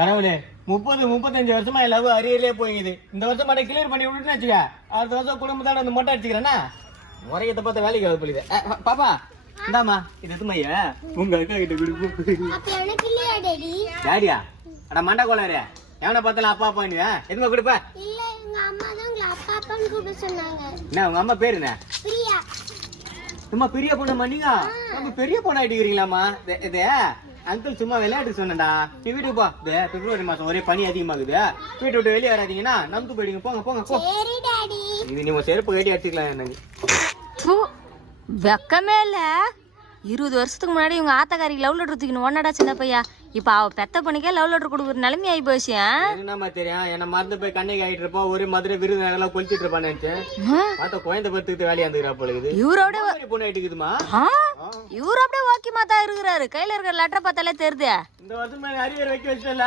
கடவுளே 30-35 வருஷமா என் லவ் அரியலே போயிங்குது. இந்த வருஷம் மட்டும் கிளியர் பண்ணி விட்டுன்னு வச்சுக்க. அடுத்த வருஷம் குடும்பத்தோட வந்து மொட்டை அடிச்சுக்கிறேன்னா முறையத்தை பார்த்த வேலைக்கு ஆகுது போலிது. பாப்பா இந்தாமா இது எதுமையா உங்க அக்கா கிட்ட கொடுப்போம். டாடியா அட மண்டை கோளாரு எவனை பார்த்தாலும் அப்பா அப்பான்னுவா எதுமா கொடுப்ப? என்ன உங்க அம்மா பேரு என்ன? சும்மா பெரிய பொண்ணு நீங்க நம்ம பெரிய பொண்ணு ஆயிட்டுக்கிறீங்களாமா? இது அங்கிள் சும்மா விளையாட்டு சொன்னடா. நீ வீட்டுக்கு போ. பிப்ரவரி மாசம் ஒரே பனி அதிகமாகுது. வீட்டு விட்டு வெளியே வராதீங்கன்னா நம்பு போயிடுங்க. போங்க போங்க போ. இது நீ செருப்பு கட்டி அடிச்சுக்கலாம். எனக்கு வெக்கமே இல்ல. 20 வருஷத்துக்கு முன்னாடி இவங்க ஆத்தக்காரிக்கு லவ் லெட்டர் தூக்கின்னு ஒன்னடா சின்ன பையா. இப்ப அவ பெத்த பொண்ணுக்கே லவ் லெட்டர் கொடுக்குற நிலைமை ஆகி போச்சு. என்னமா தெரியும் என்ன மறந்து போய் கண்ணைக்கு ஆயிட்டு இருப்பா. ஒரு மதுரை விருதுநகர்லாம் கொளுத்திட்டு இருப்பான்னு பார்த்தா குழந்தை பத்துக்கிட்டு வேலையா இருந்துக்கிறா போல. இவரோட பொண்ணு ஆயிட்டுக்குதுமா. இவரு அப்படியே ஓகேமா தான் இருக்கிறாரு. கையில இருக்கிற லெட்டரை பார்த்தாலே தெரியுது. இந்த வருஷம் அரியர் வைக்க வச்சல